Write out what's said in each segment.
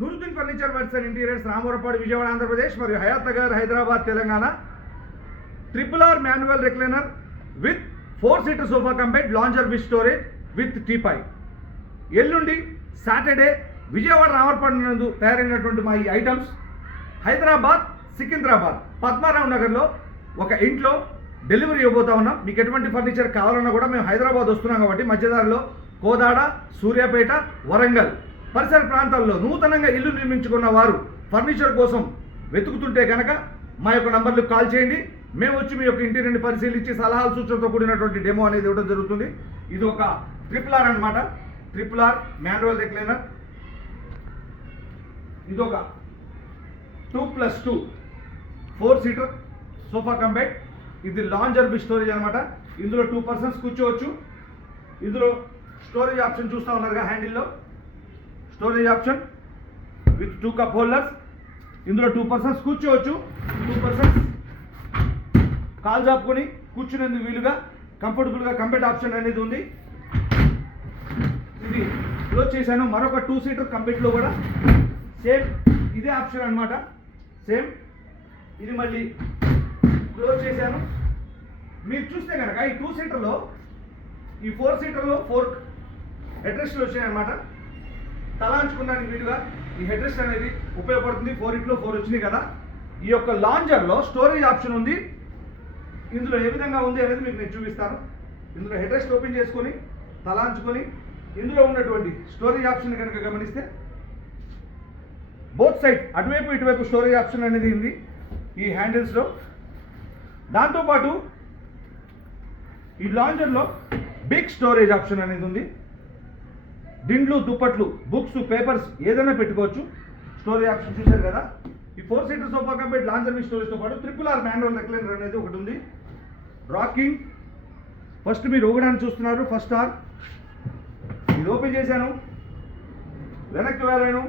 Nooruddin furniture works and interiors Ramurapadu Vijayawada Andhra Pradesh మరియు Hayat Nagar Hyderabad Telangana. Triple R manual recliner with four seater sofa cum bed lounger with storage with teapoy ఎల్లుండి Saturday Vijayawada Ramarpadu నందు తయారైనటువంటి మా ఈ items Hyderabad Secunderabad Padmarao నగర్లో ఒక ఇంట్లో delivery ఇవ్వబోతా ఉన్నాం. మీకు ఎటువంటి ఫర్నిచర్ కావాలన్నా కూడా మేము హైదరాబాద్ వస్తున్నాం కాబట్టి మధ్యదారిలో కోదాడ సూర్యాపేట వరంగల్. పరిసర ప్రాంతాల్లో నూతనంగా ఇల్లు నిర్మించుకున్న వారు ఫర్నిచర్ కోసం వెతుకుతుంటే కనుక మా యొక్క నంబర్లకు కాల్ చేయండి. మేము వచ్చి మీ యొక్క ఇంటి నుండి పరిశీలించి సలహాలు సూచనలతో కూడినటువంటి డెమో అనేది ఇవ్వడం జరుగుతుంది. ఇది ఒక ట్రిపుల్ ఆర్ అనమాట ట్రిపుల్ ఆర్ మాన్యువల్ రిక్లైనర్. ఇది ఒక two plus two four seater sofa cum bed ఇది లాంజర్ బి స్టోరేజ్ అనమాట ఇందులో టూ పర్సన్స్ కూర్చోవచ్చు. ఇందులో స్టోరేజ్ ఆప్షన్ చూస్తూ ఉన్నారుగా హ్యాండిల్లో. Storage option with two cup holders ఇందులో టూ పర్సన్స్ కూర్చోవచ్చు. టూ పర్సన్స్ కాల్ చాపుకొని కూర్చునేందుకు వీలుగా కంఫర్టబుల్గా కంపెట్ ఆప్షన్ అనేది ఉంది. ఇది క్లోజ్ చేశాను. మరొక టూ సీటర్ కంపెట్లో కూడా సేమ్ ఇదే ఆప్షన్ అన్నమాట. సేమ్ ఇది మళ్ళీ క్లోజ్ చేశాను. మీరు చూస్తే కనుక ఈ టూ సీటర్లో ఈ ఫోర్ సీటర్లో ఫోర్ హెడ్రెస్ట్లు వచ్చాయన్నమాట. తలాంచుకోవడానికి వీలుగా ఈ హెడ్రెస్ట్ అనేది ఉపయోగపడుతుంది. ఫోర్ ఇంట్లో ఫోర్ వచ్చినాయి కదా. ఈ యొక్క లాంజర్లో స్టోరేజ్ ఆప్షన్ ఉంది. ఇందులో ఏ విధంగా ఉంది అనేది మీకు నేను చూపిస్తాను. ఇందులో హెడ్రెస్ట్ ఓపెన్ చేసుకొని తలాంచుకొని ఇందులో ఉన్నటువంటి స్టోరేజ్ ఆప్షన్ కనుక గమనిస్తే బోత్ సైడ్ అటువైపు ఇటువైపు స్టోరేజ్ ఆప్షన్ అనేది ఉంది ఈ హ్యాండిల్స్లో. దాంతోపాటు ఈ లాంజర్లో బిగ్ స్టోరేజ్ ఆప్షన్ అనేది ఉంది. దిండ్లు దుప్పట్లు బుక్స్ పేపర్స్ ఏదైనా పెట్టుకోవచ్చు. స్టోరీ ఆప్షన్ చూశారు కదా? ఈ four seater sofa company lounger మీ స్టోరేజ్తో పాటు ట్రిపుల్ ఆర్ మాన్యువల్ రెక్లైనర్ అనేది ఒకటి ఉంది. రాకింగ్ ఫస్ట్ మీరు ఊగడానికి చూస్తున్నారు ఫస్ట్ ఆర్ ఇది ఓపెన్ చేశాను. వెనక్కి వెళ్ళాను.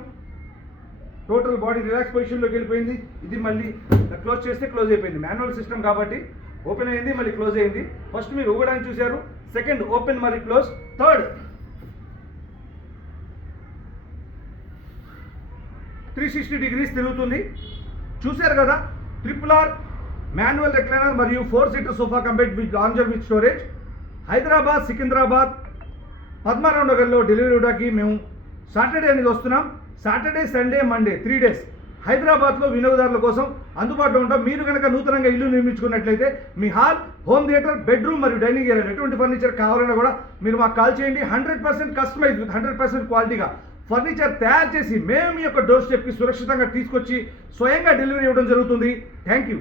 టోటల్ బాడీ రిలాక్స్ పొజిషన్లోకి వెళ్ళిపోయింది. ఇది మళ్ళీ క్లోజ్ చేస్తే క్లోజ్ అయిపోయింది. మాన్యువల్ సిస్టమ్ కాబట్టి ఓపెన్ అయింది మళ్ళీ క్లోజ్ అయింది. ఫస్ట్ మీరు ఊగడానికి చూశారు. సెకండ్ ఓపెన్ మరి close third three sixty degrees తిరుగుతుంది. చూశారు కదా ట్రిపుల్ ఆర్ మాన్యువల్ రెక్లైనర్ మరియు four seater sofa cum bed with lounger with storage Hyderabad Secunderabad Padmarao నగర్లో డెలివరీ ఇవ్వడానికి మేము సాటర్డే అనేది వస్తున్నాం. Saturday Sunday Monday three days హైదరాబాద్లో వినియోగదారుల కోసం అందుబాటులో ఉంటాం. మీరు కనుక నూతనంగా ఇల్లు నిర్మించుకున్నట్లయితే మీ హాల్ హోమ్ థియేటర్ బెడ్రూమ్ మరియు డైనింగ్ ఏరియా ఎటువంటి ఫర్నిచర్ కావాలన్నా కూడా మీరు మాకు కాల్ చేయండి. Hundred percent customize with hundred percent క్వాలిటీగా ఫర్నిచర్ తయారు చేసి మేము మీ యొక్క డోర్ స్టెప్కి సురక్షితంగా తీసుకొచ్చి స్వయంగా డెలివరీ ఇవ్వడం జరుగుతుంది. Thank you